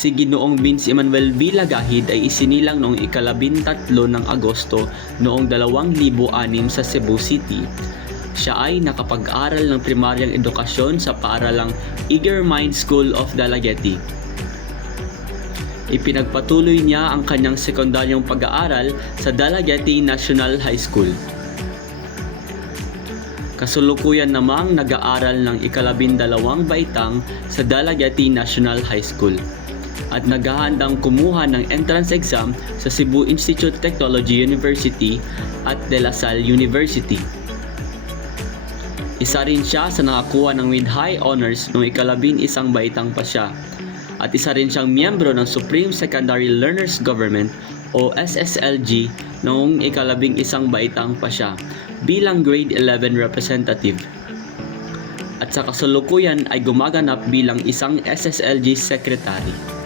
Si Ginoong Vince Emmanuel V. Lagahid ay isinilang noong ika-13 ng Agosto noong 2006 sa Cebu City. Siya ay nakapag-aral ng primaryang edukasyon sa paaralang Eager Mind School of Dalagetty. Ipinagpatuloy niya ang kanyang sekundaryong pag-aaral sa Dalagetty National High School. Kasulukuyan namang nag-aaral ng ika-12 baitang sa Dalagetty National High School at naghahandang kumuha ng entrance exam sa Cebu Institute of Technology University at De La Salle University. Isa rin siya sa nakakuha ng mid-high honors noong ika-11 baitang pa siya at isa rin siyang miyembro ng Supreme Secondary Learners Government o SSLG noong ika-11 baitang pa siya bilang grade 11 representative. At sa kasalukuyan ay gumaganap bilang isang SSLG secretary.